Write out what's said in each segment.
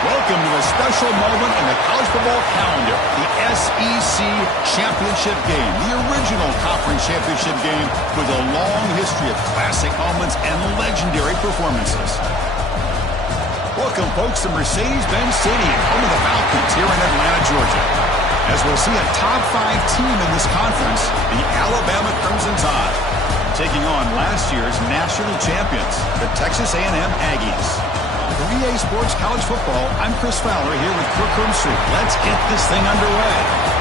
Welcome to a special moment in the college football calendar, the SEC Championship Game, the original conference championship game with a long history of classic moments and legendary performances. Welcome, folks, to Mercedes-Benz Stadium, home of the Falcons here in Atlanta, Georgia. As we'll see a top 5 team in this conference, the Alabama Crimson Tide, taking on last year's national champions, the Texas A&M Aggies. For EA Sports College Football, I'm Chris Fowler here with Kirk Herbstreit. Let's get this thing underway.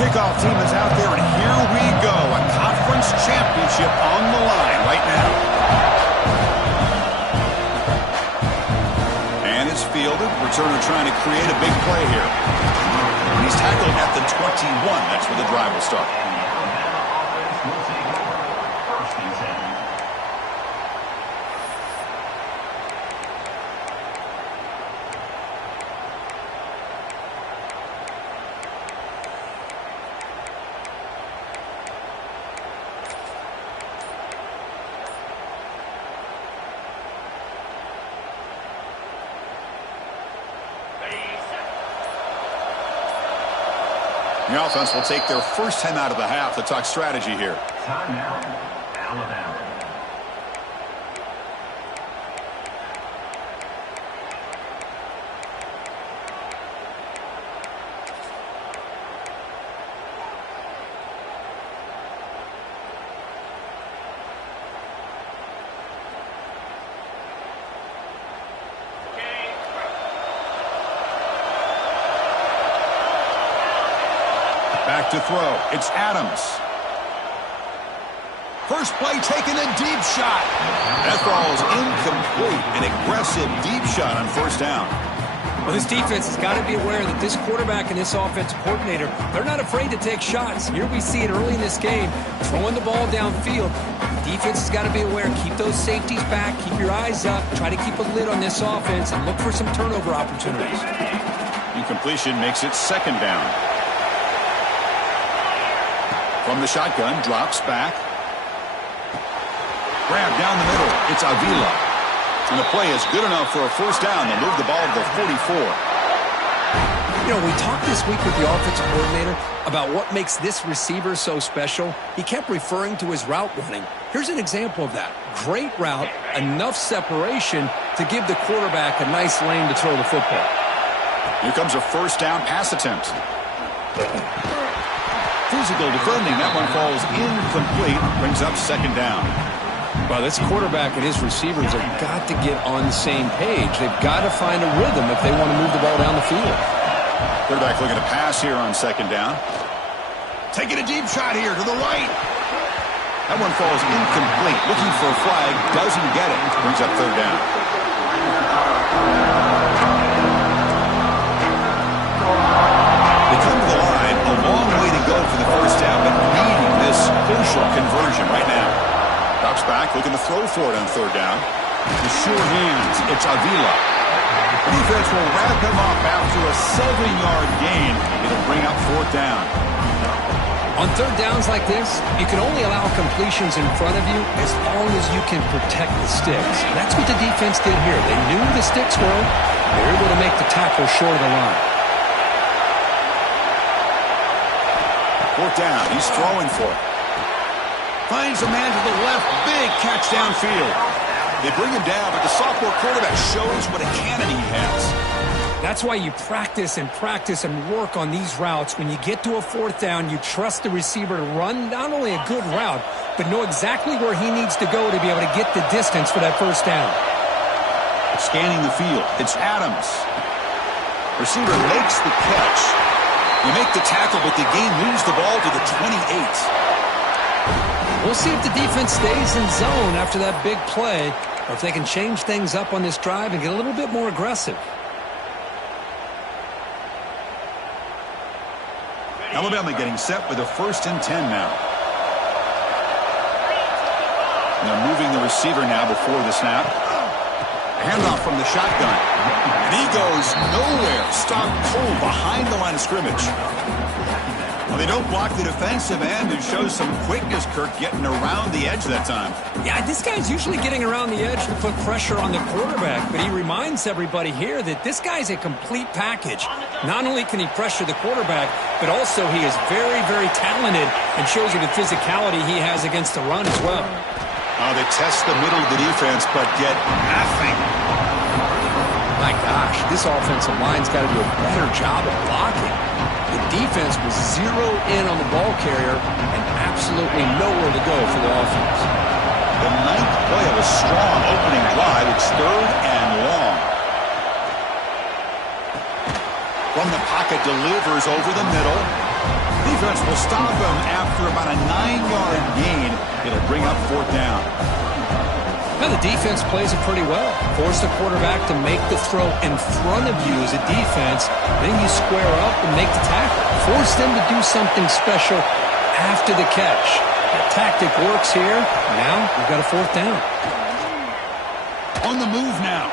Kickoff team is out there, and here we go. A conference championship on the line right now. And it's fielded. Returner trying to create a big play here. And he's tackled at the 21. That's where the drive will start. The offense will take their first time out of the half to talk strategy here. Timeout, Alabama. Back to throw. It's Adams. First play taking a deep shot. That falls incomplete. An aggressive deep shot on first down. Well, this defense has got to be aware that this quarterback and this offensive coordinator, they're not afraid to take shots. Here we see it early in this game, throwing the ball downfield. The defense has got to be aware. Keep those safeties back. Keep your eyes up. Try to keep a lid on this offense and look for some turnover opportunities. Incompletion makes it second down. From the shotgun, drops back. Grab down the middle. It's Avila. And the play is good enough for a first down. They'll move the ball to the 44. You know, we talked this week with the offensive coordinator about what makes this receiver so special. He kept referring to his route running. Here's an example of that. Great route, enough separation to give the quarterback a nice lane to throw the football. Here comes a first down pass attempt. Physical defending. That one falls incomplete. Brings up second down. Well, this quarterback and his receivers have got to get on the same page. They've got to find a rhythm if they want to move the ball down the field. Quarterback looking to pass here on second down. Taking a deep shot here to the right. That one falls incomplete. Looking for a flag. Doesn't get it. Brings up third down. They come to the line. A long way to go for the first down, but needing this crucial conversion right now. Drops back, looking to throw for it on third down. The sure hands. It's Avila. The defense will wrap him up after a 7-yard gain. It'll bring up fourth down. On third downs like this, you can only allow completions in front of you as long as you can protect the sticks. That's what the defense did here. They knew the sticks were. They were able to make the tackle short of the line. Fourth down. He's throwing for it. Finds a man to the left. Big catch downfield. They bring him down, but the sophomore quarterback shows what a cannon he has. That's why you practice and work on these routes. When you get to a fourth down, you trust the receiver to run not only a good route, but know exactly where he needs to go to be able to get the distance for that first down. Scanning the field. It's Adams. Receiver makes the catch. You make the tackle, but the game moves the ball to the 28. We'll see if the defense stays in zone after that big play, or if they can change things up on this drive and get a little bit more aggressive. Alabama getting set with a 1st and 10 now. And they're moving the receiver now before the snap. Handoff from the shotgun. And he goes nowhere. Stopped cold behind the line of scrimmage. Well, they don't block the defensive end and shows some quickness, Kirk, getting around the edge that time. Yeah, this guy's usually getting around the edge to put pressure on the quarterback, but he reminds everybody here that this guy's a complete package. Not only can he pressure the quarterback, but also he is very, very talented and shows you the physicality he has against the run as well. They test the middle of the defense, but get nothing. My gosh, this offensive line's got to do a better job of blocking. The defense was zeroed in on the ball carrier and absolutely nowhere to go for the offense. The 9th play of a strong opening drive. It's 3rd and long. From the pocket, delivers over the middle. Defense will stop him after about a 9-yard gain. It'll bring up 4th down. Now the defense plays it pretty well. Force the quarterback to make the throw in front of you as a defense. Then you square up and make the tackle. Force them to do something special after the catch. That tactic works here. Now we've got a 4th down. On the move now.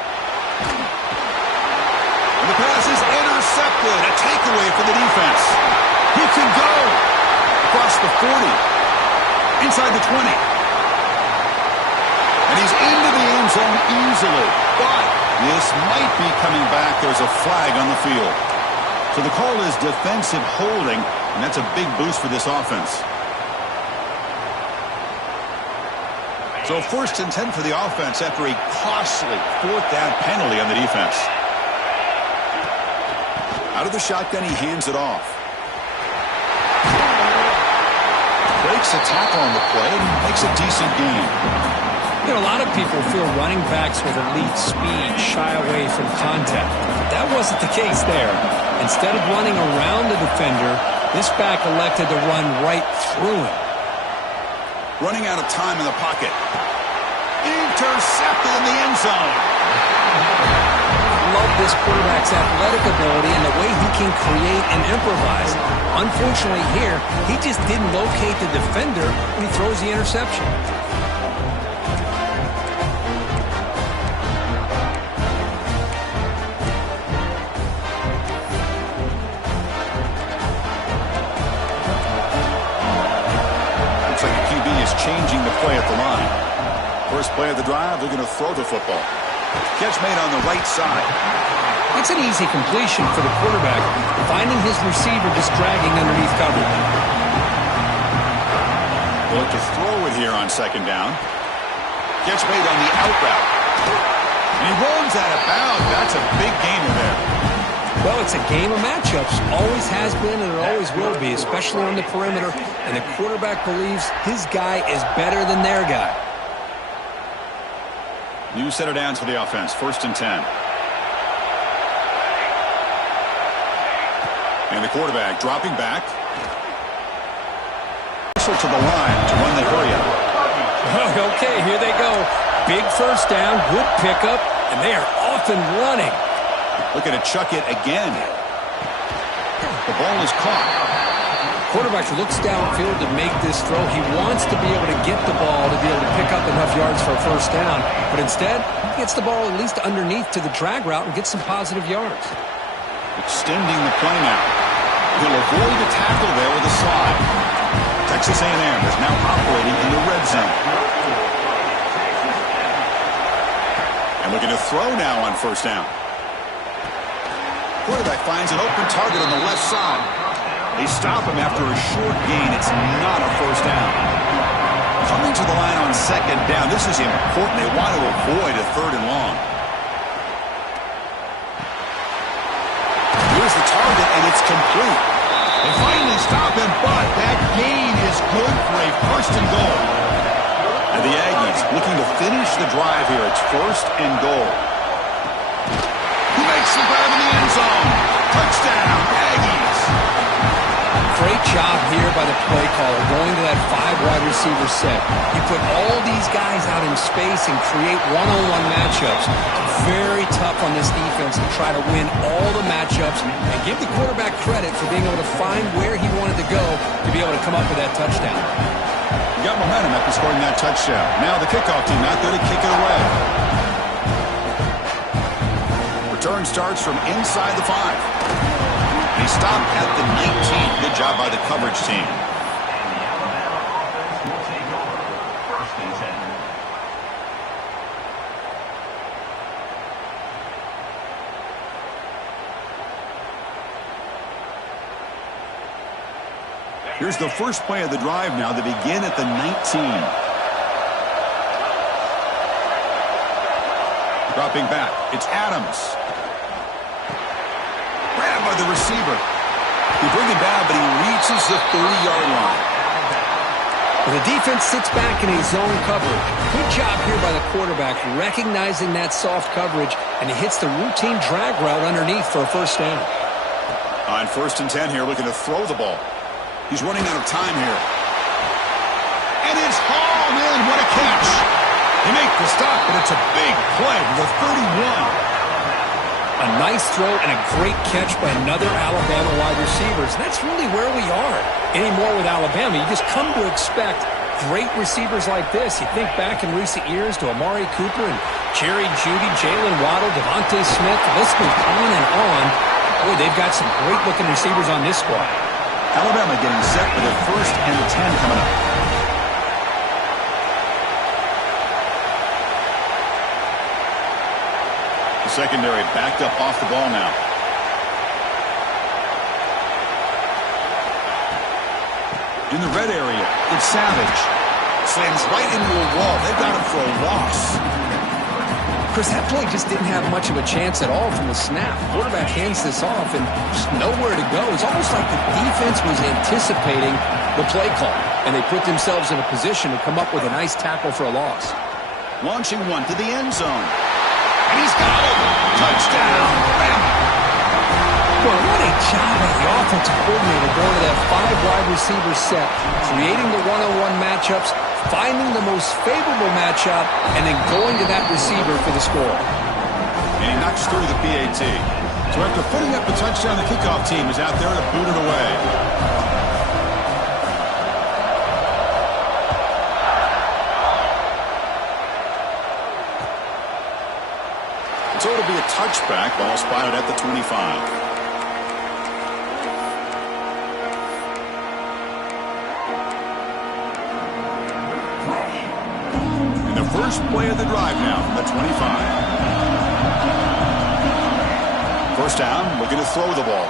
And the pass is intercepted. A takeaway for the defense. He can go across the 40. Inside the 20. And he's into the end zone easily. But this might be coming back. There's a flag on the field. So the call is defensive holding, and that's a big boost for this offense. So 1st and 10 for the offense after a costly 4th down penalty on the defense. Out of the shotgun, he hands it off. Breaks a tackle on the play and makes a decent gain. You know, a lot of people feel running backs with elite speed shy away from contact. That wasn't the case there. Instead of running around the defender, this back elected to run right through him. Running out of time in the pocket. Intercepted in the end zone. Love this quarterback's athletic ability and the way he can create and improvise. Unfortunately here, he just didn't locate the defender when he throws the interception. Looks like the QB is changing the play at the line. First play of the drive, they're going to throw the football. Catch made on the right side. It's an easy completion for the quarterback, finding his receiver just dragging underneath coverage. They'll look to throw it here on 2nd down. Catch made on the out route. And he runs out of bounds. That's a big gainer there. Well, it's a game of matchups. Always has been and it always will be, especially on the perimeter. And the quarterback believes his guy is better than their guy. New set of downs for the offense. 1st and 10. And the quarterback dropping back. To the line to run the hurry up. Okay, here they go. Big 1st down, good pickup, and they are off and running. Looking to chuck it again. The ball is caught. Quarterback looks downfield to make this throw. He wants to be able to get the ball to be able to pick up enough yards for a 1st down. But instead, he gets the ball at least underneath to the drag route and gets some positive yards. Extending the play now. He'll avoid the tackle there with a slide. Texas A&M is now operating in the red zone. And looking to throw now on 1st down. Quarterback finds an open target on the left side. They stop him after a short gain. It's not a first down. Coming to the line on second down. This is important. They want to avoid a third and long. Here's the target, and it's complete. They finally stop him, but that gain is good for a first and goal. And the Aggies looking to finish the drive here. It's first and goal. He makes the grab in the end zone. Touchdown, Aggies. Great job here by the play caller going to that 5 wide receiver set. You put all these guys out in space and create one-on-one matchups. Very tough on this defense to try to win all the matchups and give the quarterback credit for being able to find where he wanted to go to be able to come up with that touchdown. You got momentum after scoring that touchdown. Now the kickoff team out there to kick it away. Return starts from inside the 5. He stopped at the 19. Good job by the coverage team. And the Alabama offense will take over. First and 10. Here's the first play of the drive now. They begin at the 19. Dropping back. It's Adams. Grabbed by the receiver. He brings him down, but he reaches the 30-yard line. Well, the defense sits back in a zone coverage. Good job here by the quarterback recognizing that soft coverage, and he hits the routine drag route underneath for a first down. On first and 10 here, looking to throw the ball. He's running out of time here. And it's hauled in. What a catch. They make the stop, but it's a big play to the 31. A nice throw and a great catch by another Alabama wide receiver. And that's really where we are anymore with Alabama. You just come to expect great receivers like this. You think back in recent years to Amari Cooper and Jerry Jeudy, Jalen Waddle, Devontae Smith. The list goes on and on. Boy, they've got some great-looking receivers on this squad. Alabama getting set for their first and 10 coming up. The secondary backed up off the ball now. In the red area, it's Savage. Slams right into a wall. They've got him for a loss. Chris, that play just didn't have much of a chance at all from the snap. Quarterback hands this off and just nowhere to go. It's almost like the defense was anticipating the play call, and they put themselves in a position to come up with a nice tackle for a loss. Launching one to the end zone. And he's got it. Touchdown, Bama. Well, what a job by the offensive coordinator going to that 5 wide receiver set, creating the one-on-one matchups, finding the most favorable matchup, and then going to that receiver for the score. And he knocks through the PAT. So after putting up the touchdown, the kickoff team is out there to boot it away. So it'll be a touchback. Ball spotted at the 25. First play of the drive now from the 25. First down, looking to throw the ball.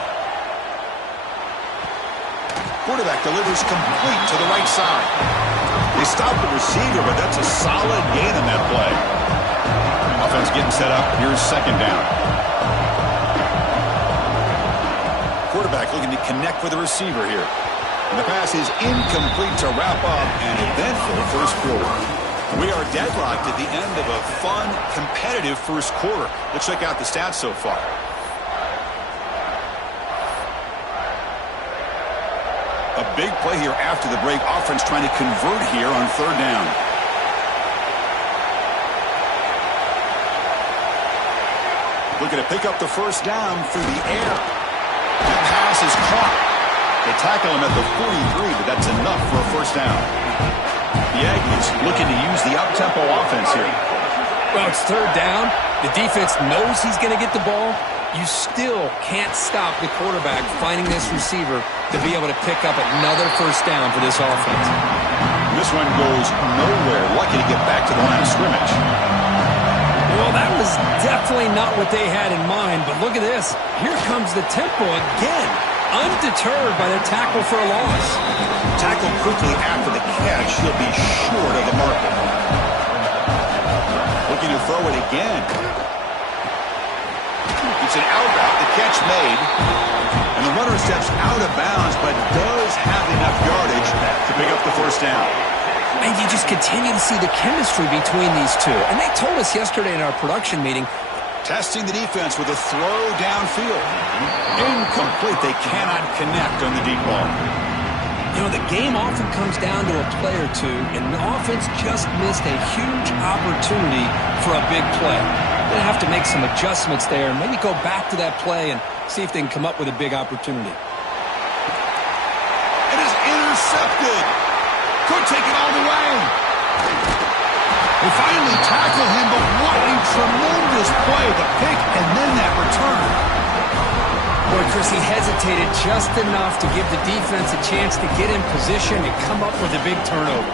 Quarterback delivers complete to the right side. They stop the receiver, but that's a solid gain on that play. Offense getting set up. Here's second down. Quarterback looking to connect with the receiver here. And the pass is incomplete to wrap up an eventful first quarter. We are deadlocked at the end of a fun, competitive first quarter. Let's check out the stats so far. A big play here after the break. Offense trying to convert here on third down. Looking to pick up the first down through the air. That pass is caught. They tackle him at the 43, but that's enough for a first down. The Aggies looking to use the up-tempo offense here. Well, it's third down. The defense knows he's going to get the ball. You still can't stop the quarterback finding this receiver to be able to pick up another first down for this offense. This one goes nowhere. Lucky to get back to the line of scrimmage. Well, that was definitely not what they had in mind, but look at this. Here comes the tempo again. undeterred by the tackle for a loss. Tackled quickly after the catch. He'll be short of the marker. Looking to throw it again. It's an out route. The catch made. And the runner steps out of bounds, but does have enough yardage to pick up the first down. And you just continue to see the chemistry between these two. And they told us yesterday in our production meeting. Testing the defense with a throw downfield. Incomplete. They cannot connect on the deep ball. You know, the game often comes down to a play or two, and the offense just missed a huge opportunity for a big play. They have to make some adjustments there, and maybe go back to that play and see if they can come up with a big opportunity. It is intercepted. Could take it all the way. They finally tackle him, but what a tremendous play. The pick and then that return. Boy, Chris, he hesitated just enough to give the defense a chance to get in position and come up with a big turnover.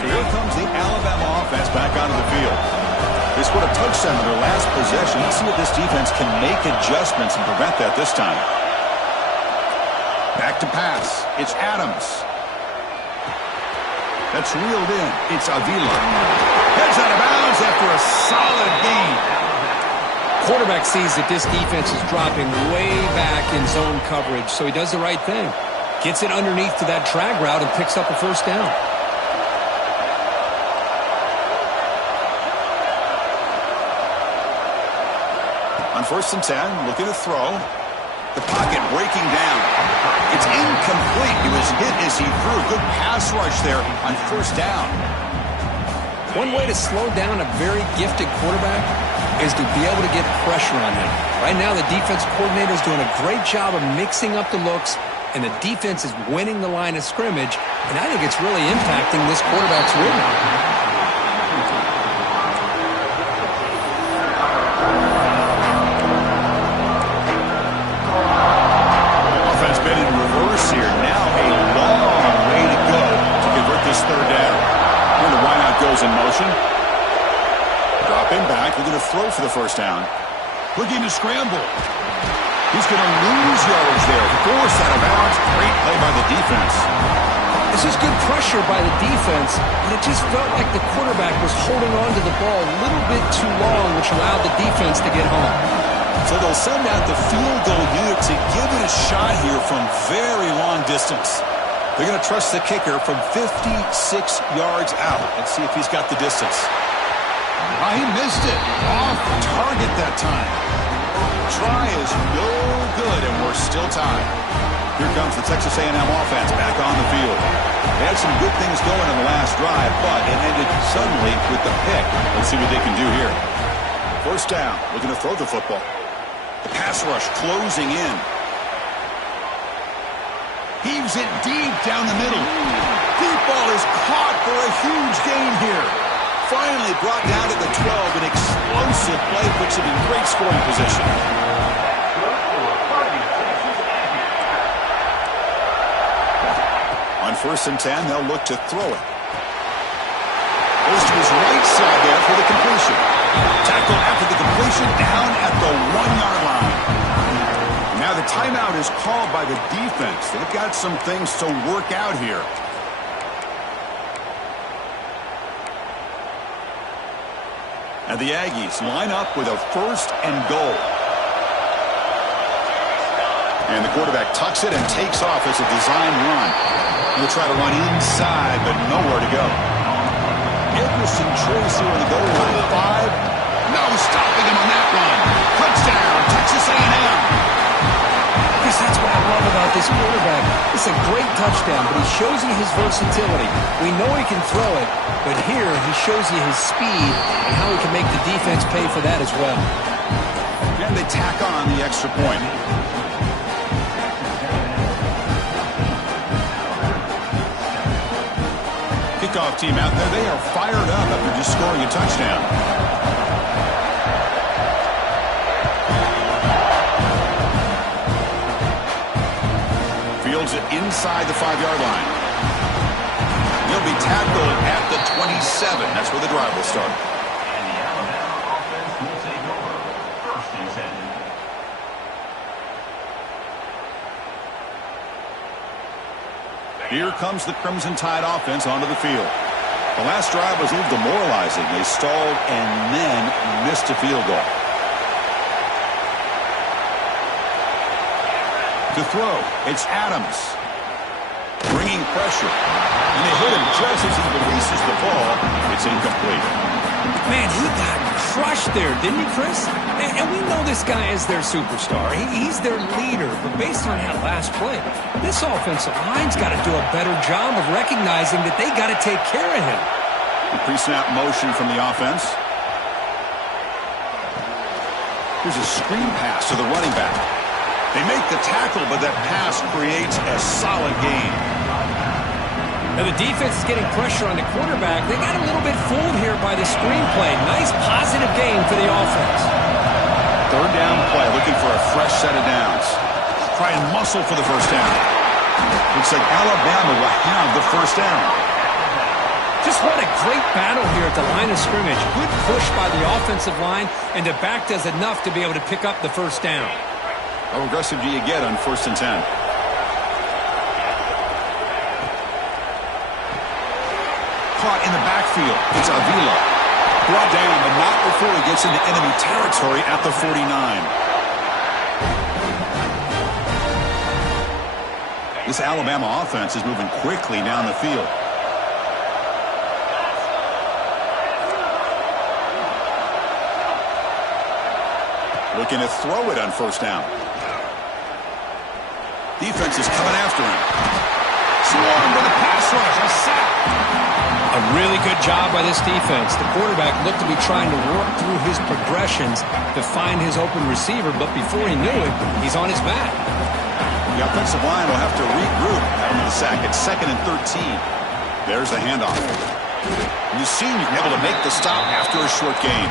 So here comes the Alabama offense back onto the field. They scored a touchdown in their last possession. Let's see if this defense can make adjustments and prevent that this time. Back to pass. It's Adams. That's reeled in. It's Avila. Heads out of bounds after a solid gain. Quarterback sees that this defense is dropping way back in zone coverage, so he does the right thing. Gets it underneath to that drag route and picks up a first down. On 1st and 10, looking to throw. The pocket breaking down. It's incomplete. He was hit as he threw. Good pass rush there on 1st down. One way to slow down a very gifted quarterback is to be able to get pressure on him. Right now, the defense coordinator is doing a great job of mixing up the looks, and the defense is winning the line of scrimmage, and I think it's really impacting this quarterback's rhythm. Offense been in reverse here. Now a long way to go to convert this 3rd down. And the wideout goes in motion. Dropping back, looking to throw for the first down. Looking to scramble. He's going to lose yardage there. Forced out of bounds. Great play by the defense. This is good pressure by the defense, but it just felt like the quarterback was holding on to the ball a little bit too long, which allowed the defense to get home. So they'll send out the field goal unit to give it a shot here from very long distance. They're going to trust the kicker from 56 yards out. Let's see if he's got the distance. He missed it. Off target that time. Try is no good, and we're still tied. Here comes the Texas A&M offense back on the field. They had some good things going in the last drive, but it ended suddenly with the pick. Let's see what they can do here. 1st down, looking to throw the football. The pass rush closing in. Heaves it deep down the middle. Deep ball is caught for a huge gain here. Finally brought down to the 12. An explosive play puts him in great scoring position. On 1st and 10, they'll look to throw it. Goes to his right side there for the completion. Tackle after the completion down at the 1-yard line. Now the timeout is called by the defense. They've got some things to work out here. And the Aggies line up with a 1st and goal. And the quarterback tucks it and takes off as a design run. He'll try to run inside, but nowhere to go. Everson choice here on the goal line. 5. No stopping him on that run. Touchdown, Texas A&M. Chris, that's what I love about this quarterback. It's a great touchdown, but he shows you his versatility. We know he can throw it, but here he shows you his speed and how he can make the defense pay for that as well. And they tack on the extra point. Kickoff team out there. They are fired up after just scoring a touchdown. Fields it inside the 5-yard line. He'll be tackled at the 27. That's where the drive will start. And the Alabama offense will take over. 1st and 10. Here comes the Crimson Tide offense onto the field. The last drive was a little demoralizing. They stalled and then missed a field goal. To throw, it's Adams. Bringing pressure. And they hit him just as he releases the ball. It's incomplete. Man, he got crushed there, didn't he, Chris? And we know this guy is their superstar. He's their leader. But based on that last play, this offensive line's got to do a better job of recognizing that they got to take care of him. Pre-snap motion from the offense. Here's a screen pass to the running back. They make the tackle, but that pass creates a solid gain. Now the defense is getting pressure on the quarterback. They got a little bit fooled here by the screenplay. Nice positive gain for the offense. Third down play, looking for a fresh set of downs. Try and muscle for the first down. Looks like Alabama will have the first down. Just what a great battle here at the line of scrimmage. Good push by the offensive line, and the back does enough to be able to pick up the first down. How aggressive do you get on 1st and 10? Caught in the backfield. It's Avila. Brought down, but not before he gets into enemy territory at the 49. This Alabama offense is moving quickly down the field. Looking to throw it on 1st down. Defense is coming after him. Swarmed with a pass rush. A sack. A really good job by this defense. The quarterback looked to be trying to work through his progressions to find his open receiver, but before he knew it, he's on his back. The offensive line will have to regroup after the sack. It's 2nd and 13. There's the handoff. And the senior able to make the stop after a short gain.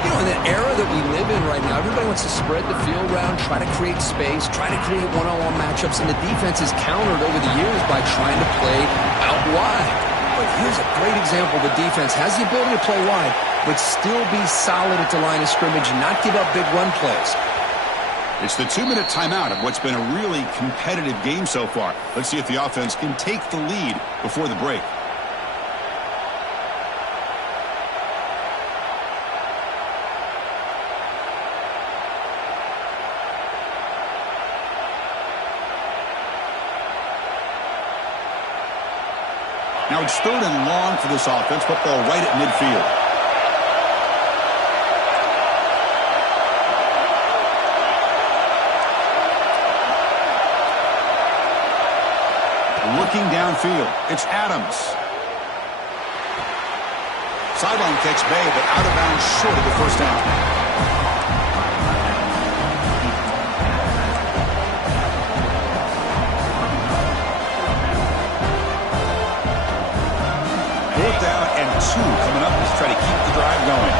You know, in the era that we live in right now, everybody wants to spread the field around, try to create space, try to create one-on-one matchups, and the defense is countered over the years by trying to play out wide. But here's a great example. The defense has the ability to play wide, but still be solid at the line of scrimmage and not give up big run plays. It's the 2-minute timeout of what's been a really competitive game so far. Let's see if the offense can take the lead before the break. Now it's 3rd and long for this offense. Football right at midfield. Looking downfield, it's Adams. Sideline catch Bay, but out of bounds short of the first down. Fourth down and 2 coming up. Let's try to keep the drive going.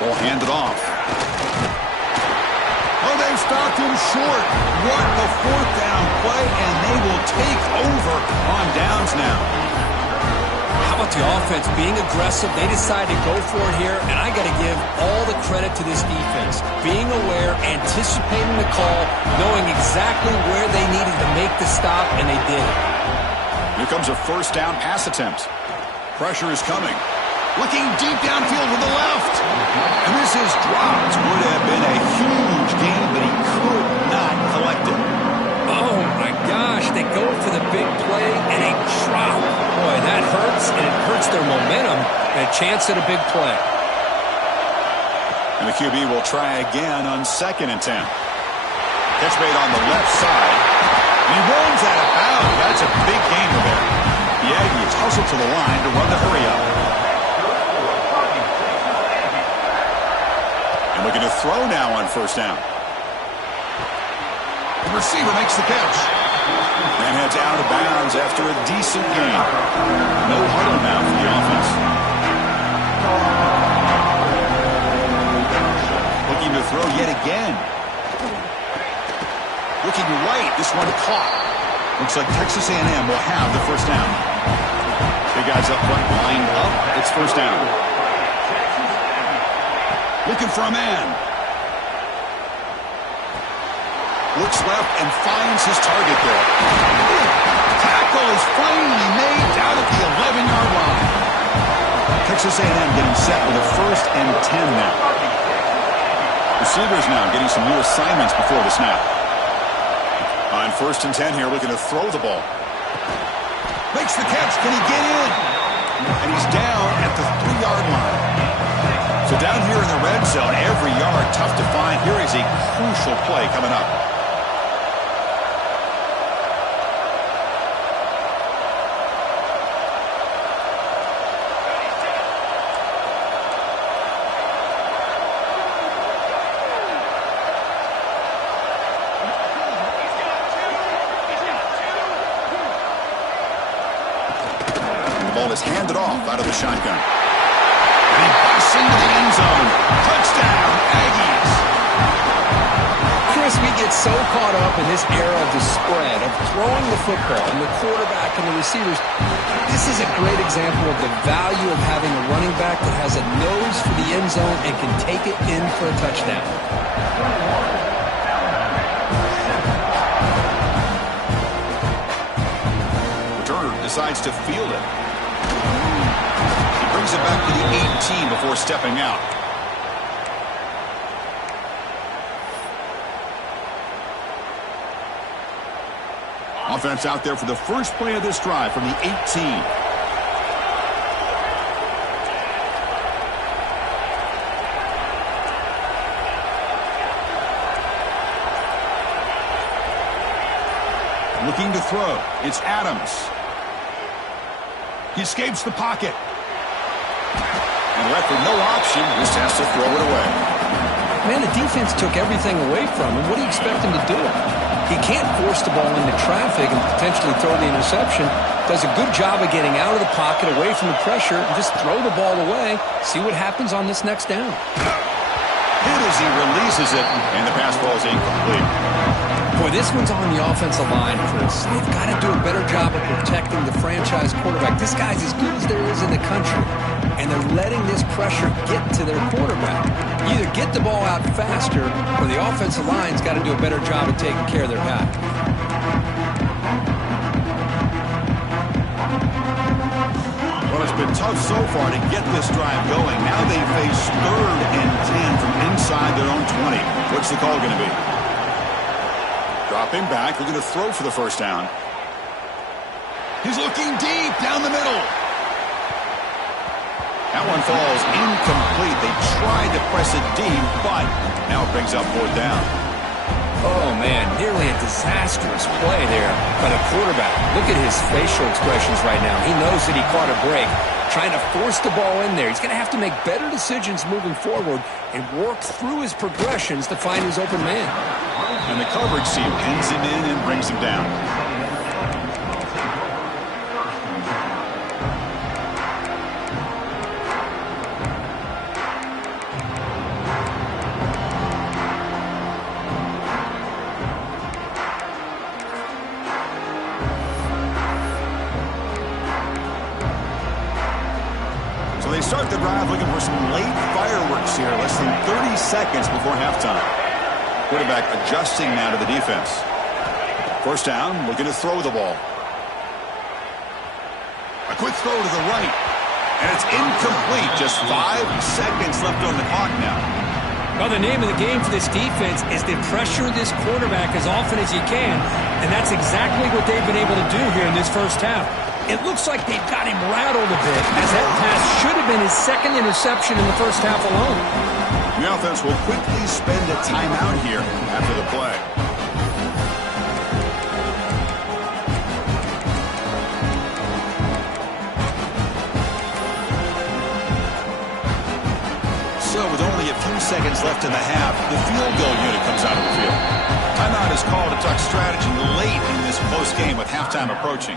Ball handed off. Oh, they've stopped him short. What a 4th down play, and they will take over on downs now. How about the offense being aggressive? They decide to go for it here, and I got to give all the credit to this defense. Being aware, anticipating the call, knowing exactly where they needed to make the stop, and they did. Here comes a 1st down pass attempt. Pressure is coming. Looking deep downfield with the left. And this is dropped. Would have been a huge gain, but he could not collect it. Oh, my gosh. They go for the big play, and a drop. Boy, that hurts, and it hurts their momentum and a chance at a big play. And the QB will try again on 2nd and 10. Catch made on the left side. And he runs out of bounds. That's a big gain there. The Aggies hustle to the line to run the hurry up. And looking to throw now on 1st down. The receiver makes the catch. And heads out of bounds after a decent gain. No huddle now for the offense. Looking to throw yet again. Looking right. This one caught. Looks like Texas A&M will have the 1st down. Big guys up front lined up. It's 1st down. Looking for a man. Looks left and finds his target there. Tackle is finally made down at the 11-yard line. Texas A&M getting set with a 1st and 10 now. Receivers now getting some new assignments before the snap. On 1st and 10 here, looking to throw the ball. Makes the catch. Can he get in? And he's down at the 3-yard line. So down here in the red zone, every yard tough to find. Here is a crucial play coming up. Is handed off out of the shotgun. And he busts into the end zone. Touchdown, Aggies. Chris, we get so caught up in this era of the spread, of throwing the football and the quarterback and the receivers. This is a great example of the value of having a running back that has a nose for the end zone and can take it in for a touchdown. Returner decides to field it. Brings it back to the 18 before stepping out. Offense out there for the first play of this drive from the 18. Looking to throw. It's Adams. He escapes the pocket. And left with no option, just has to throw it away. Man, the defense took everything away from him. What do you expect him to do? He can't force the ball into traffic and potentially throw the interception. Does a good job of getting out of the pocket, away from the pressure, and just throw the ball away. See what happens on this next down. Hit as he releases it, and the pass ball is incomplete. Boy, this one's on the offensive line, Chris. They've got to do a better job of protecting the franchise quarterback. This guy's as good as there is in the country, and they're letting this pressure get to their quarterback. Either get the ball out faster, or the offensive line's got to do a better job of taking care of their guy. Well, it's been tough so far to get this drive going. Now they face 3rd and 10 from inside their own 20. What's the call going to be? Dropping back, looking to throw for the first down. He's looking deep down the middle. That one falls incomplete. They tried to press it deep, but now it brings up 4th down. Oh, man, nearly a disastrous play there by the quarterback. Look at his facial expressions right now. He knows that he caught a break, trying to force the ball in there. He's going to have to make better decisions moving forward and work through his progressions to find his open man. And the coverage team pins him in and brings him down. So they start the drive looking for some late fireworks here, less than 30 seconds before halftime. Quarterback adjusting now to the defense. First down, looking to throw the ball. A quick throw to the right. And it's incomplete. Just 5 seconds left on the clock now. Well, the name of the game for this defense is to pressure this quarterback as often as you can. And that's exactly what they've been able to do here in this first half. It looks like they've got him rattled a bit, as that pass should have been his 2nd interception in the first half alone. The offense will quickly spend a timeout here after the play. So with only a few seconds left in the half, the field goal unit comes out of the field. Timeout is called to talk strategy late in this close game with halftime approaching.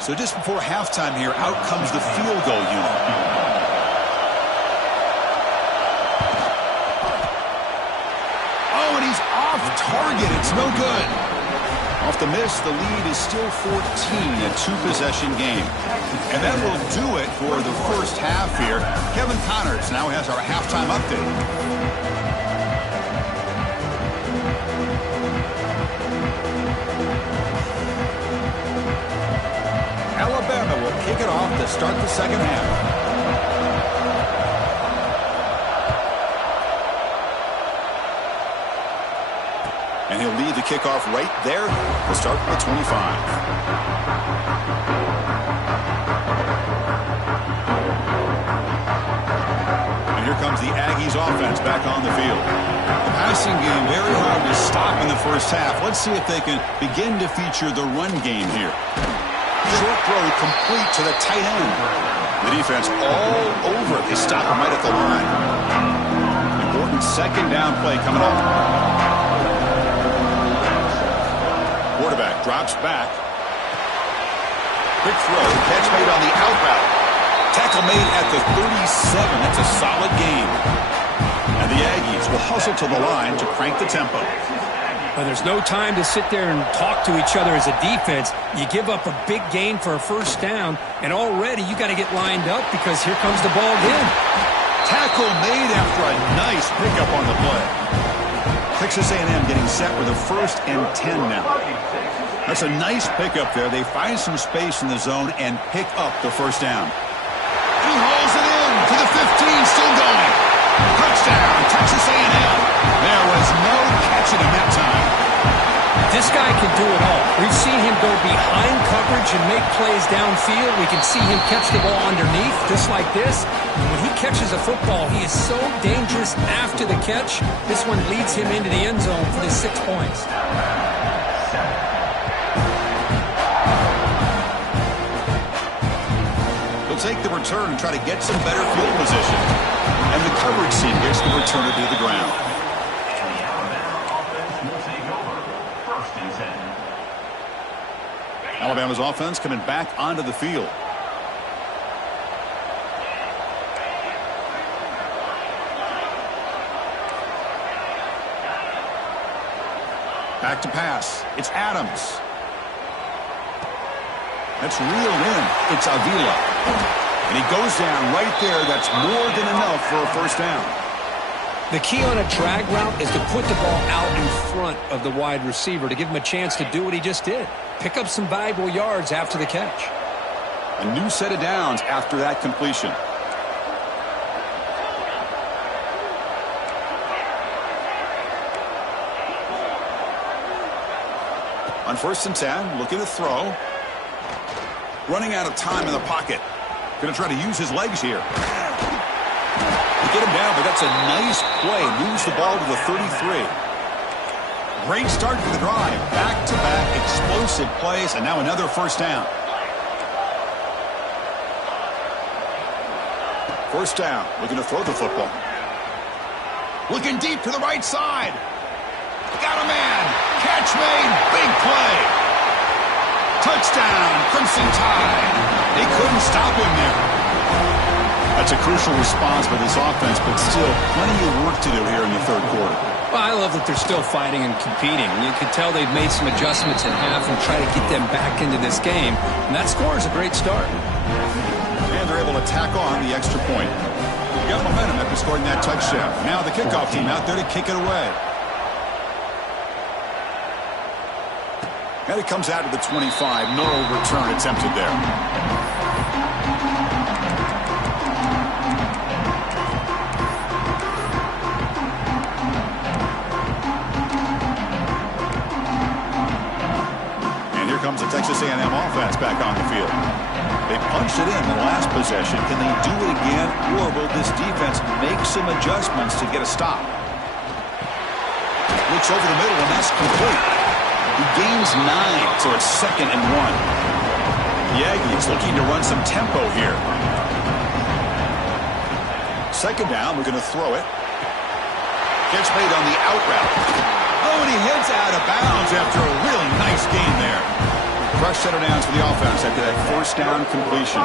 So just before halftime here, out comes the field goal unit. Target, it's no good. Off the miss, the lead is still 14, a two-possession game. And that will do it for the first half here. Kevin Connors now has our halftime update. Alabama will kick it off to start the second half. And he'll lead the kickoff right there to start the 25. And here comes the Aggies offense back on the field. The passing game very hard to stop in the first half. Let's see if they can begin to feature the run game here. Short throw complete to the tight end. The defense all over it. They stop him right at the line. Important second down play coming up. Quarterback drops back. Quick throw. Catch made on the out route. Tackle made at the 37. That's a solid game. And the Aggies will hustle to the line to crank the tempo. Well, there's no time to sit there and talk to each other as a defense. You give up a big gain for a first down, and already you got to get lined up because here comes the ball again. Tackle made after a nice pickup on the play. Texas A&M getting set with a 1st and 10 now. That's a nice pickup there. They find some space in the zone and pick up the first down. He hauls it in to the 15, still going. Touchdown, Texas A&M. There was no catching him that time. This guy can do it all. We've seen him go behind coverage and make plays downfield. We can see him catch the ball underneath, just like this. And when he catches a football, he is so dangerous after the catch. This one leads him into the end zone for the 6 points. He'll take the return and try to get some better field position. And the coverage team gets the returner to the ground. Alabama's offense coming back onto the field. Back to pass. It's Adams. That's reeled in. It's Avila. And he goes down right there. That's more than enough for a first down. The key on a drag route is to put the ball out in front of the wide receiver to give him a chance to do what he just did. Pick up some valuable yards after the catch. A new set of downs after that completion. On 1st and 10, looking to throw. Running out of time in the pocket. Going to try to use his legs here. Get him down, but that's a nice play. Moves the ball to the 33. Great start to the drive. Back-to-back explosive plays, and now another first down. First down. Looking to throw the football. Looking deep to the right side. Got a man. Catch made. Big play. Touchdown. Crimson Tide. They couldn't stop him there. That's a crucial response for this offense, but still plenty of work to do here in the third quarter. Well, I love that they're still fighting and competing. You can tell they've made some adjustments in half and try to get them back into this game. And that score is a great start. And they're able to tack on the extra point. They got momentum after scoring that touchdown. Now the kickoff team out there to kick it away. And it comes out to the 25. No return attempted there. Comes the Texas A&M offense back on the field. They punched it in the last possession. Can they do it again, or will this defense make some adjustments to get a stop? Looks over the middle, and that's complete. He gains 9, so it's 2nd and 1. The Aggies looking to run some tempo here. 2nd down, we're going to throw it. Catch made on the out route. Oh, and he heads out of bounds after a really nice gain there. Fresh set of downs for the offense after that first down completion.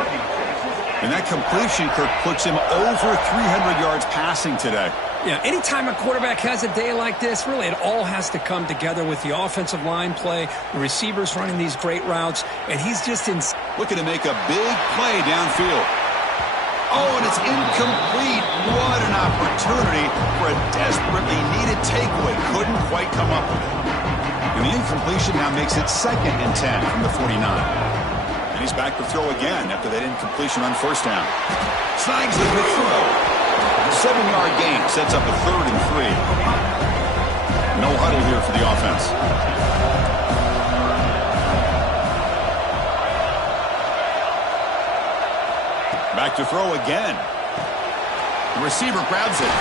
And that completion, Kirk, puts him over 300 yards passing today. Yeah, anytime a quarterback has a day like this, really it all has to come together with the offensive line play, the receivers running these great routes, and he's just looking to make a big play downfield. Oh, and it's incomplete. What an opportunity for a desperately needed takeaway. Couldn't quite come up with it. And the incompletion now makes it 2nd and 10 from the 49. And he's back to throw again after that incompletion on first down. Snags the big throw. 7-yard gain sets up a 3rd and 3. No huddle here for the offense. Back to throw again. The receiver grabs it.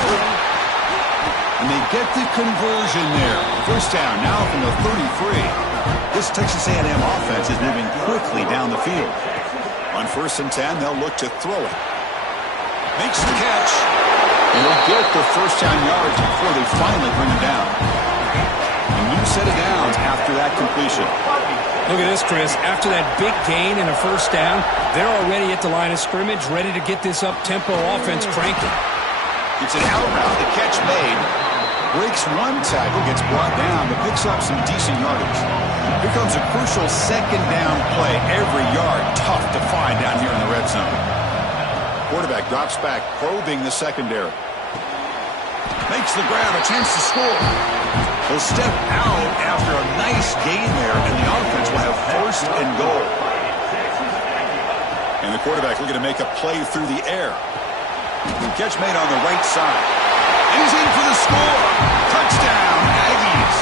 And they get the conversion there. First down now from the 33. This Texas A&M offense is moving quickly down the field. On 1st and 10, they'll look to throw it. Makes the catch. And they'll get the first down yards before they finally bring him down. A new set of downs after that completion. Look at this, Chris. After that big gain and a first down, they're already at the line of scrimmage, ready to get this up-tempo offense cranking. It's an out route. The catch made. Breaks one tackle, gets brought down, but picks up some decent yardage. Here comes a crucial 2nd down play. Every yard tough to find down here in the red zone. Quarterback drops back, probing the secondary. Makes the grab, a chance to score. He'll step out after a nice gain there, and the offense will have 1st and goal. And the quarterback looking to make a play through the air. Catch made on the right side. And he's in for the score. Touchdown, Aggies.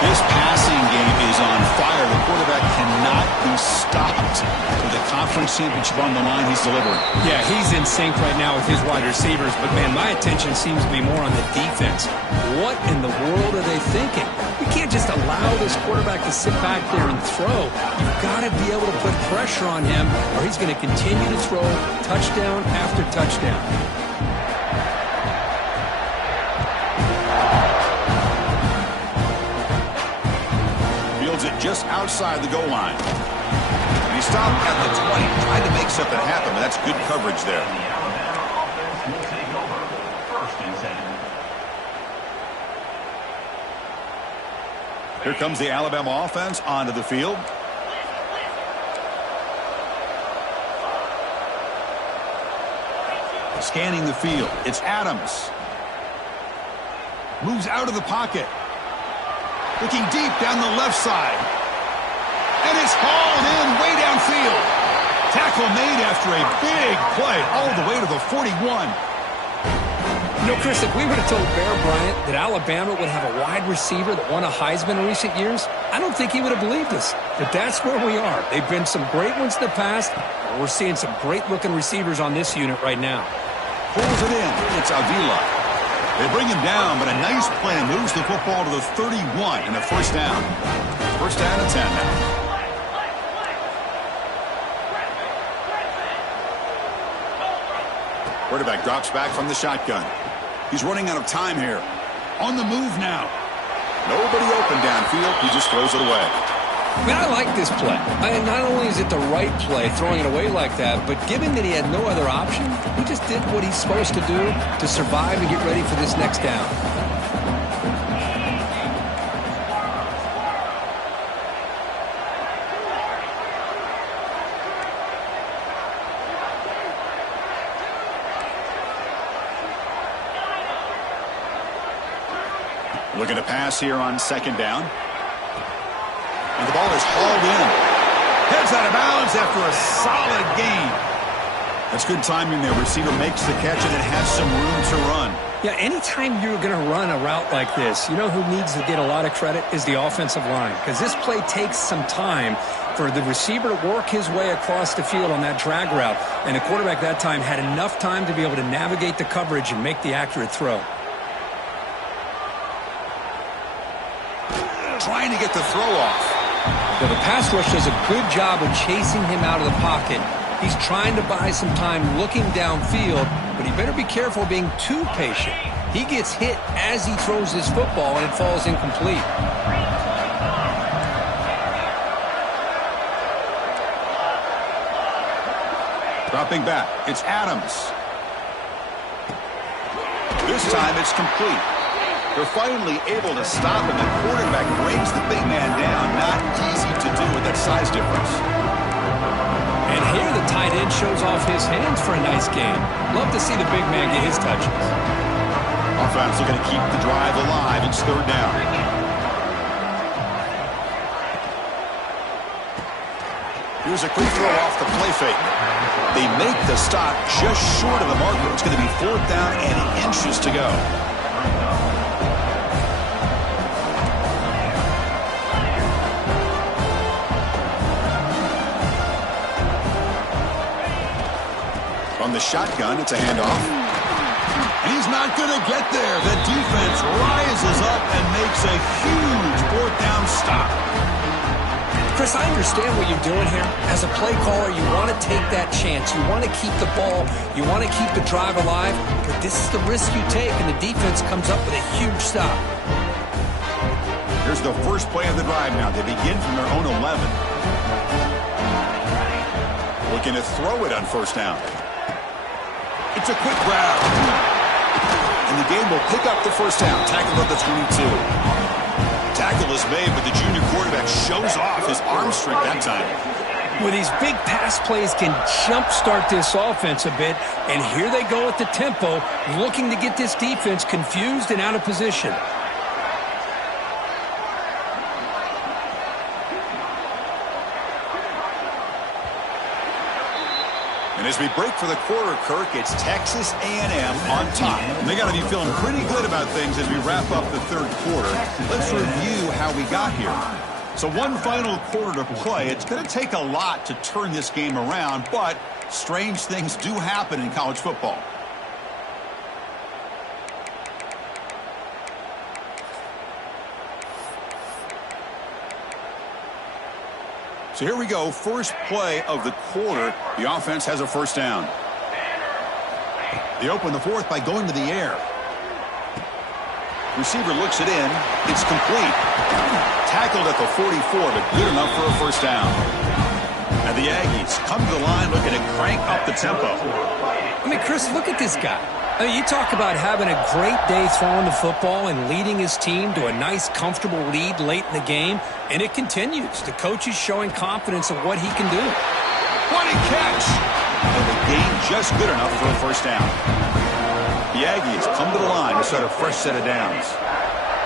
This passing game is on fire. The quarterback cannot be stopped. With the conference championship on the line, he's delivering. Yeah, he's in sync right now with his wide receivers. But, man, my attention seems to be more on the defense. What in the world are they thinking? We can't just allow this quarterback to sit back there and throw. You've got to be able to put pressure on him, or he's going to continue to throw touchdown after touchdown. Fields it just outside the goal line. And he stopped at the 20, trying to make something happen, but that's good coverage there. The Alabama offense will take over 1st and 10. Here comes the Alabama offense onto the field. Scanning the field. It's Adams. Moves out of the pocket. Looking deep down the left side. And it's hauled in way downfield. Tackle made after a big play all the way to the 41. You know, Chris, if we would have told Bear Bryant that Alabama would have a wide receiver that won a Heisman in recent years, I don't think he would have believed us. But that's where we are. They've been some great ones in the past. We're seeing some great-looking receivers on this unit right now. Pulls it in. It's Avila. They bring him down, but a nice play moves the football to the 31 and a first down. First down and 10 now. Quarterback drops back from the shotgun. He's running out of time here. On the move now. Nobody open downfield. He just throws it away. I mean, I like this play. Not only is it the right play, throwing it away like that, but given that he had no other option, he just did what he's supposed to do to survive and get ready for this next down. Looking to pass here on 2nd down. And the ball is hauled in. Heads out of bounds after a solid gain. That's good timing there. Receiver makes the catch and it has some room to run. Yeah, anytime you're going to run a route like this, you know who needs to get a lot of credit is the offensive line. Because this play takes some time for the receiver to work his way across the field on that drag route. And the quarterback that time had enough time to be able to navigate the coverage and make the accurate throw. Trying to get the throw off. Well, the pass rush does a good job of chasing him out of the pocket. He's trying to buy some time looking downfield, but he better be careful being too patient. He gets hit as he throws his football, and it falls incomplete. Dropping back, it's Adams. This time it's complete. They're finally able to stop him. The quarterback brings the big man down. Not easy to do with that size difference. And here the tight end shows off his hands for a nice game. Love to see the big man get his touches. Offense looking to keep the drive alive. It's third down. Here's a quick throw off the play fake. They make the stop just short of the marker. It's going to be fourth down and inches to go. From the shotgun, it's a handoff. And he's not going to get there. The defense rises up and makes a huge fourth down stop. Chris, I understand what you're doing here. As a play caller, you want to take that chance. You want to keep the ball. You want to keep the drive alive. But this is the risk you take, and the defense comes up with a huge stop. Here's the first play of the drive now. They begin from their own 11. Looking to throw it on first down. It's a quick grab. And the game will pick up the first down. Tackle at the 22. Tackle is made, but the junior quarterback shows off his arm strength that time. Well, these big pass plays can jumpstart this offense a bit, and here they go at the tempo, looking to get this defense confused and out of position. And as we break for the quarter, Kirk, it's Texas A&M on top. And they got to be feeling pretty good about things as we wrap up the third quarter. Let's review how we got here. So one final quarter to play. It's going to take a lot to turn this game around, but strange things do happen in college football. So here we go, first play of the quarter. The offense has a first down. They open the fourth by going to the air. Receiver looks it in. It's complete. Tackled at the 44, but good enough for a first down. And the Aggies come to the line looking to crank up the tempo. I mean, Chris, look at this guy. I mean, you talk about having a great day throwing the football and leading his team to a nice, comfortable lead late in the game, and it continues. The coach is showing confidence of what he can do. What a catch! And the game just good enough for a first down. The Aggies come to the line to start a fresh set of downs.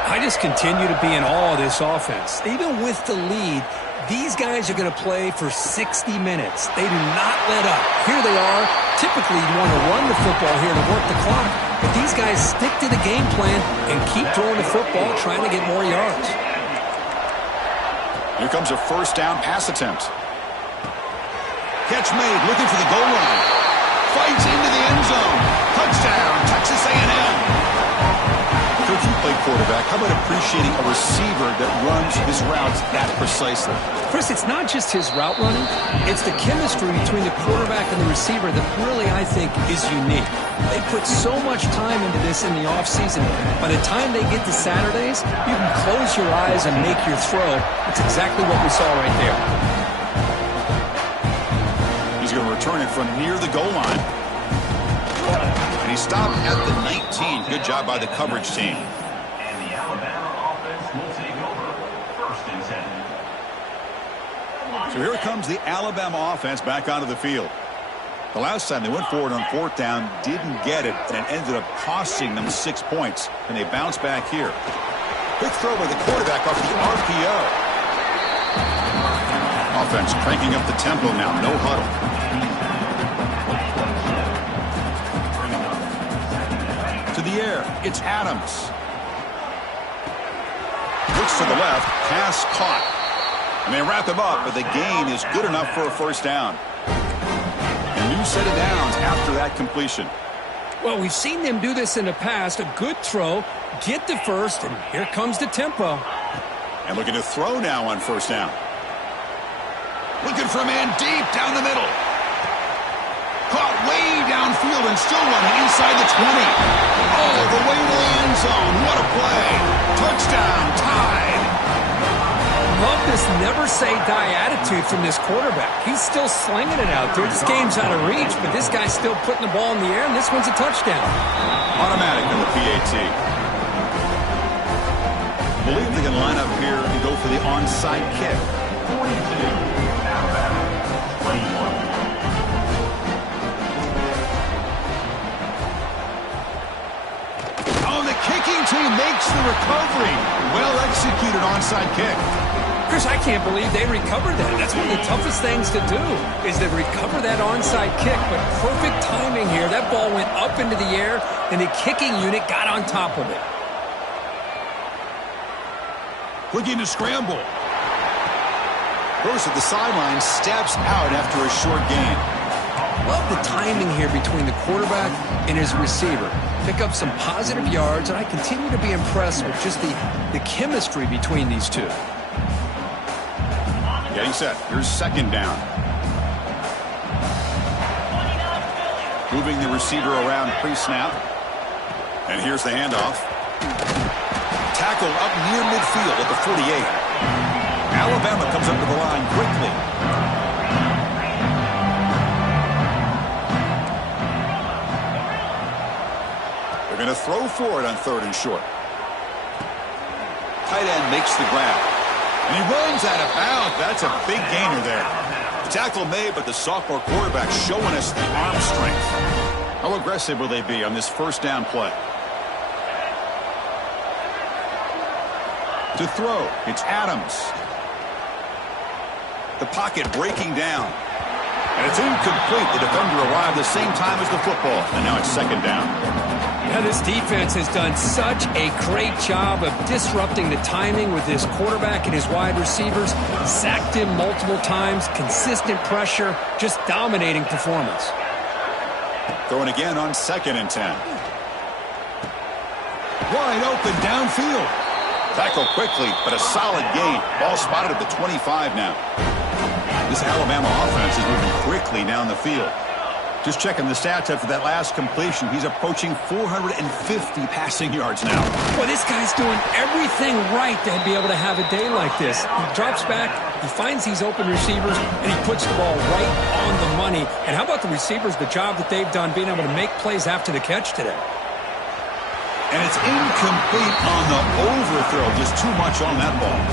I just continue to be in awe of this offense. Even with the lead, these guys are going to play for 60 minutes. They do not let up. Here they are. Typically, you want to run the football here to work the clock, but these guys stick to the game plan and keep throwing the football, trying to get more yards. Here comes a first down pass attempt. Catch made, looking for the goal line. Fights into the end zone. Touchdown, Texas A&M. Coach, you play quarterback. How about appreciating a receiver that runs his routes that precisely? Chris, it's not just his route running. It's the chemistry between the quarterback and the receiver that really, I think, is unique. They put so much time into this in the offseason. By the time they get to Saturdays, you can close your eyes and make your throw. That's exactly what we saw right there. He's going to return it from near the goal line. And he stopped at the 19. Good job by the coverage team. And the Alabama offense will take over first and 10. So here comes the Alabama offense back onto the field. The last time they went forward on fourth down, didn't get it, and it ended up costing them 6 points. And they bounce back here. Quick throw by the quarterback off the RPO. Offense cranking up the tempo now. No huddle. To the air, it's Adams. Looks to the left, pass caught. And they wrap him up, but the gain is good enough for a first down. A new set of downs after that completion. Well, we've seen them do this in the past. A good throw, get the first, and here comes the tempo. And looking to throw now on first down. Looking for a man deep down the middle. Caught way downfield and still running inside the 20. Oh, the way to the end zone. What a play. Touchdown, tied. Love this never say die attitude from this quarterback. He's still slinging it out there. This game's out of reach, but this guy's still putting the ball in the air, and this one's a touchdown. Automatic on the PAT. Believe they can line up here and go for the onside kick. 42. Alabama. 21. Kicking team makes the recovery. Well executed onside kick. Chris, I can't believe they recovered that. That's one of the toughest things to do, is to recover that onside kick. But perfect timing here. That ball went up into the air, and the kicking unit got on top of it. Looking to scramble. Goes to the sideline, steps out after a short gain. Love the timing here between the quarterback and his receiver. Pick up some positive yards, and I continue to be impressed with just the chemistry between these two. Getting set. Here's second down. Moving the receiver around pre-snap. And here's the handoff. Tackle up near midfield at the 48. Alabama comes up to the line quickly. They're going to throw for it on 3rd and short. Tight end makes the grab. And he runs out of bounds. That's a big gainer there. The tackle made, but the sophomore quarterback showing us the arm strength. How aggressive will they be on this first down play? To throw, it's Adams. The pocket breaking down. And it's incomplete. The defender arrived the same time as the football. And now it's second down. Now this defense has done such a great job of disrupting the timing with this quarterback and his wide receivers. Sacked him multiple times. Consistent pressure. Just dominating performance. Throwing again on 2nd and 10. Wide open downfield. Tackle quickly, but a solid gain. Ball spotted at the 25 now. This Alabama offense is moving quickly down the field. Just checking the stats after that last completion. He's approaching 450 passing yards now. Well, this guy's doing everything right to be able to have a day like this. He drops back, he finds these open receivers, and he puts the ball right on the money. And how about the receivers, the job that they've done being able to make plays after the catch today? And it's incomplete on the overthrow. Just too much on that ball.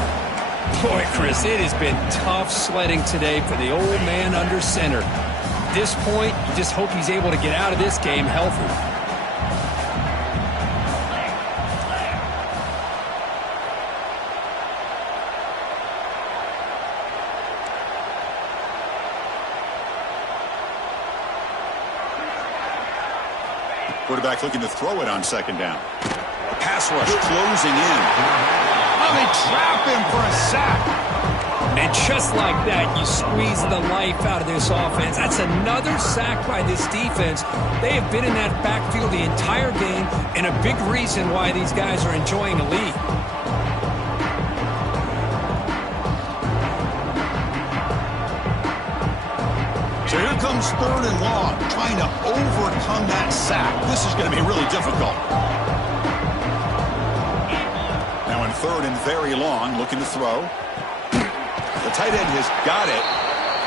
Boy, Chris, it has been tough sledding today for the old man under center. At this point, you just hope he's able to get out of this game healthy. Quarterback looking to throw it on 2nd down. A pass rush closing in. Oh, they trap him for a sack. And just like that, you squeeze the life out of this offense. That's another sack by this defense. They have been in that backfield the entire game, and a big reason why these guys are enjoying a lead. So here comes 3rd and long, trying to overcome that sack. This is going to be really difficult. Now in 3rd and very long, looking to throw. The tight end has got it.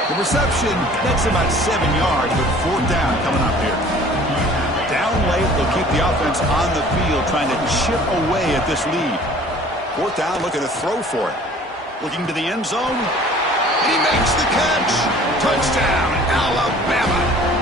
The reception, that's about 7 yards, but 4th down coming up here. Down late, they'll keep the offense on the field, trying to chip away at this lead. 4th down, looking to throw for it. Looking to the end zone. And he makes the catch. Touchdown, Alabama.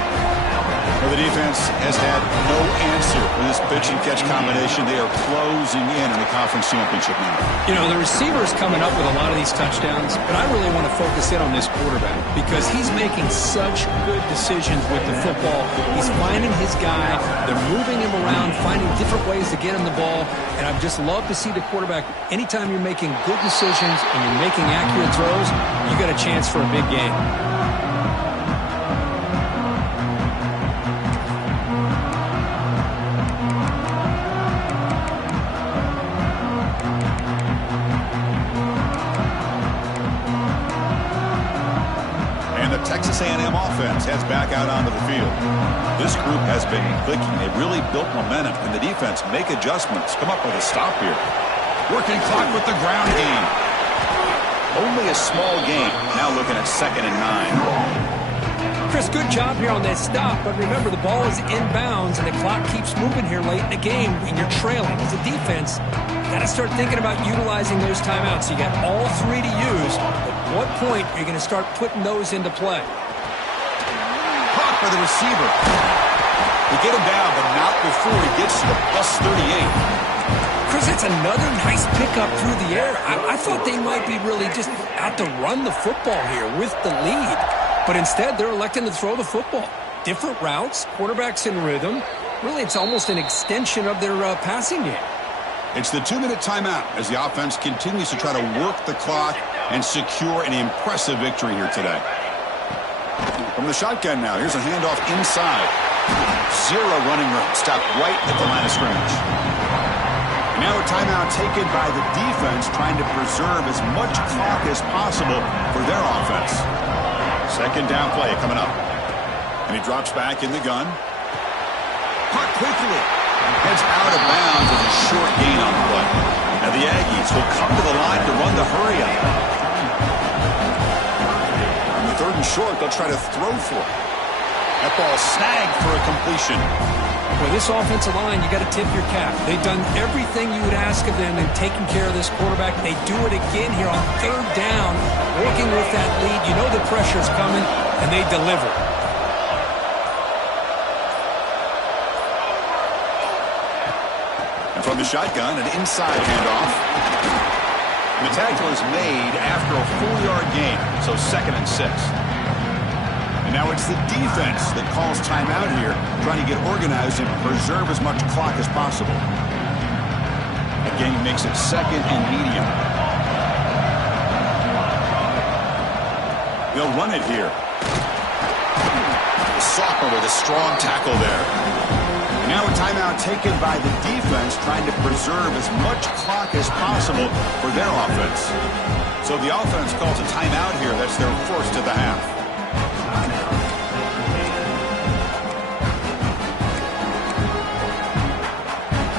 Well, the defense has had no answer for this pitch and catch combination. They are closing in the conference championship now. You know, the receiver's coming up with a lot of these touchdowns, but I really want to focus in on this quarterback because he's making such good decisions with the football. He's finding his guy. They're moving him around, finding different ways to get him the ball, and I just love to see the quarterback. Anytime you're making good decisions and you're making accurate throws, you got a chance for a big game. Texas A&M offense heads back out onto the field. This group has been clicking. They've really built momentum. Can the defense make adjustments? Come up with a stop here. Working clock with the ground game. Only a small gain. Now looking at 2nd and 9. Chris, good job here on that stop, but remember the ball is inbounds and the clock keeps moving here late in the game and you're trailing. As a defense, got to start thinking about utilizing those timeouts. You got all 3 to use. At what point are you going to start putting those into play? Caught by the receiver. They get him down, but not before he gets to the +38. Chris, it's another nice pickup through the air. I thought they might be really just out to run the football here with the lead. But instead, they're electing to throw the football. Different routes, quarterbacks in rhythm. Really, it's almost an extension of their passing game. It's the 2-minute timeout as the offense continues to try to work the clock and secure an impressive victory here today. From the shotgun now, here's a handoff inside. 0 running room, stopped right at the line of scrimmage. Now a timeout taken by the defense trying to preserve as much clock as possible for their offense. 2nd down play coming up. And he drops back in the gun. Caught quickly. Heads out of bounds with a short gain on the play. Now the Aggies will come to the line to run the hurry up. On the 3rd and short, they'll try to throw for it. That ball snagged for a completion. With this offensive line, you got to tip your cap. They've done everything you would ask of them in taking care of this quarterback. They do it again here on 3rd down, working with that lead. You know the pressure's coming, and they deliver. And from the shotgun, an inside handoff. And the tackle is made after a 4-yard gain, so 2nd and 6. Now it's the defense that calls timeout here, trying to get organized and preserve as much clock as possible. Again, he makes it 2nd and medium. They'll run it here. The sophomore with a strong tackle there. Now a timeout taken by the defense, trying to preserve as much clock as possible for their offense. So the offense calls a timeout here. That's their 1st of the half.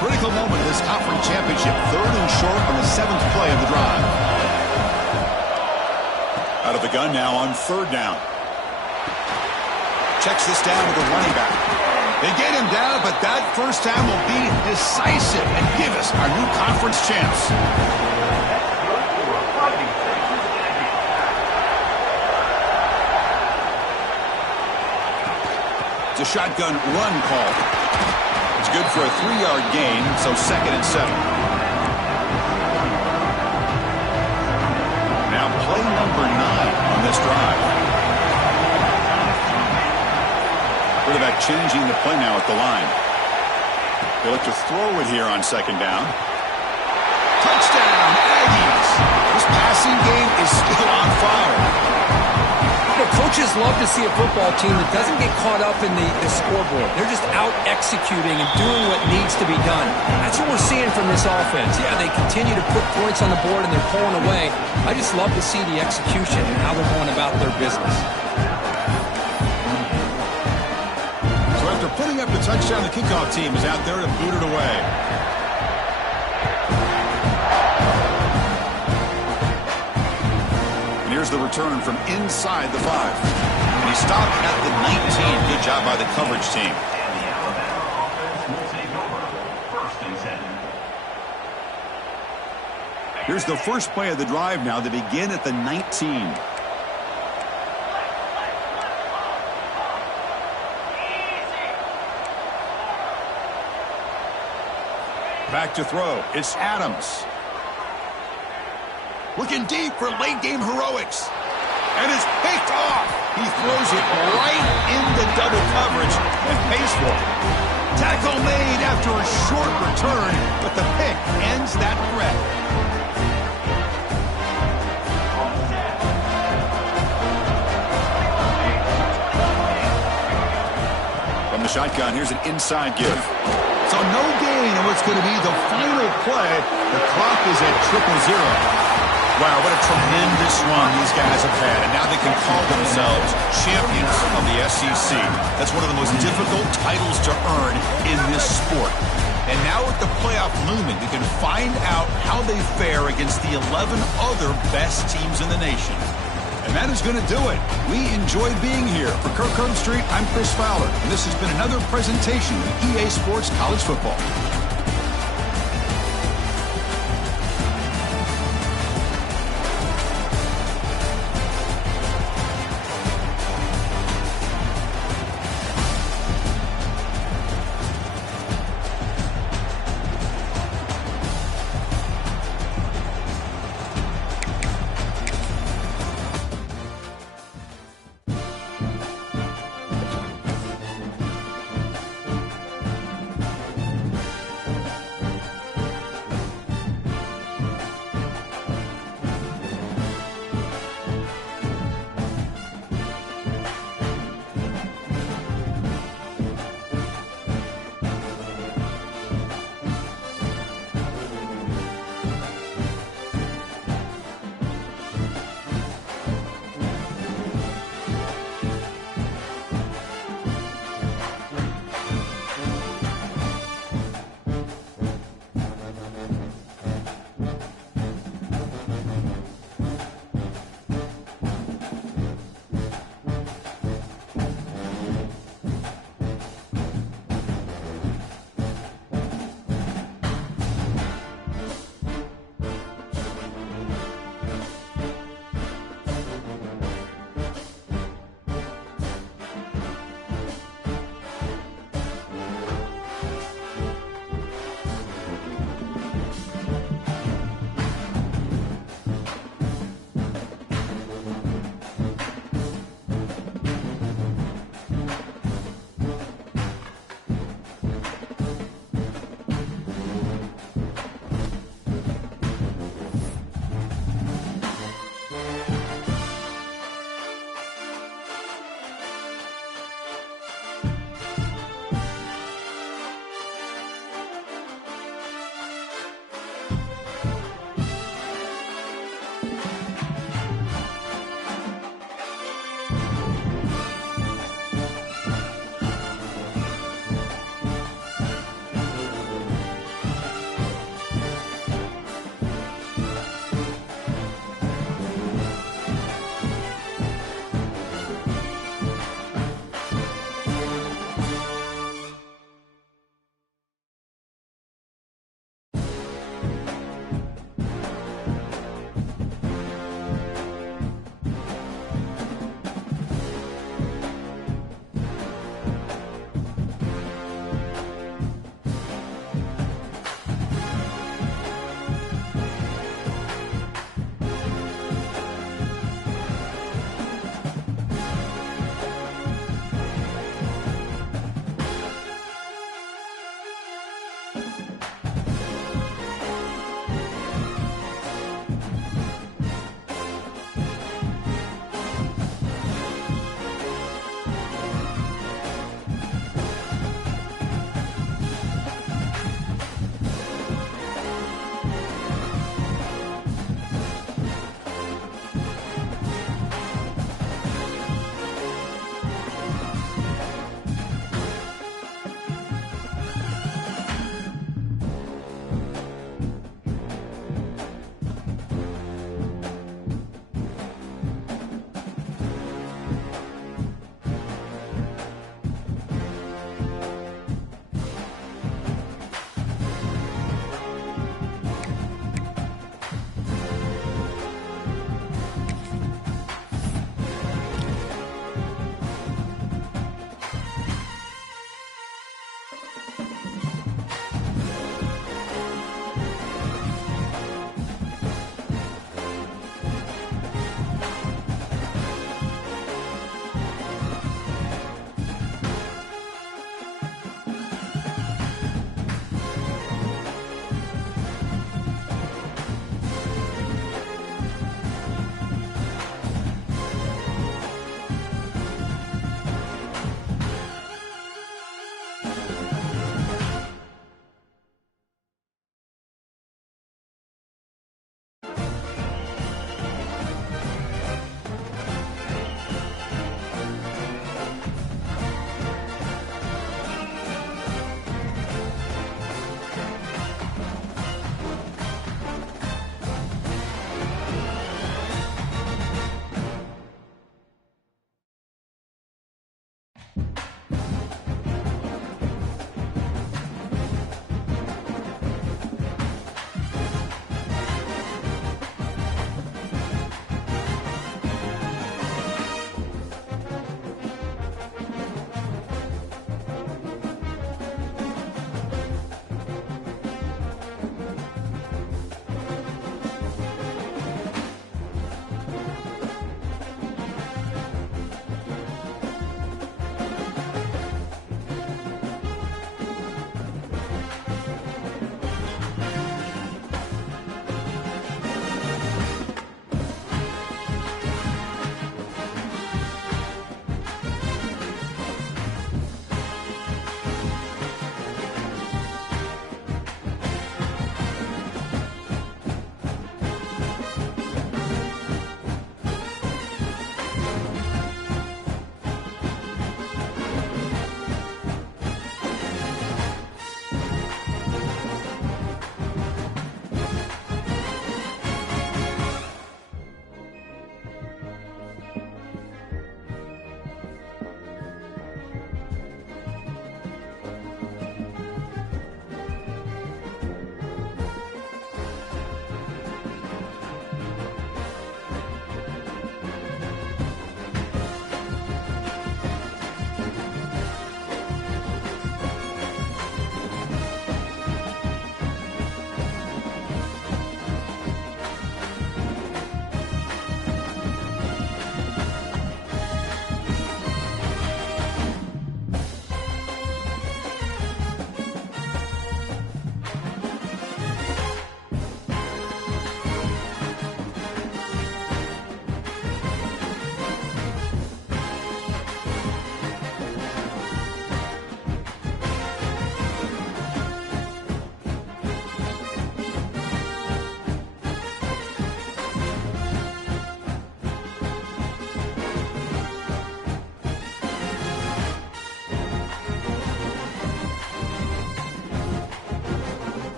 Critical moment of this conference championship. 3rd and short on the 7th play of the drive. Out of the gun now on 3rd down. Checks this down to the running back. They get him down, but that first down will be decisive and give us our new conference champs. It's a shotgun run call. It's good for a 3-yard gain, so 2nd and 7. Now play number 9 on this drive. Quarterback changing the play now at the line. They look to throw it here on 2nd down. Touchdown, Aggies! This passing game is still on fire. Coaches love to see a football team that doesn't get caught up in the scoreboard. They're just out executing and doing what needs to be done. That's what we're seeing from this offense. Yeah, they continue to put points on the board and they're pulling away. I just love to see the execution and how they're going about their business. So after putting up the touchdown, the kickoff team is out there to boot it away. Here's the return from inside the 5. And he stopped at the 19. Good job by the coverage team. And the Alabama offense will take over 1st and 10. Here's the first play of the drive now. They begin at the 19. Back to throw. It's Adams. Looking deep for late-game heroics. And it's picked off. He throws it right into double coverage and pays for it. Tackle made after a short return, but the pick ends that threat. From the shotgun, here's an inside give. So no gain in what's going to be the final play. The clock is at 0-0. Wow, what a tremendous run these guys have had, and now they can call themselves champions of the SEC. That's one of the most difficult titles to earn in this sport. And now with the playoff looming, we can find out how they fare against the 11 other best teams in the nation. And that is going to do it. We enjoy being here. For Kirk Herbstreit, I'm Chris Fowler, and this has been another presentation of EA Sports College Football.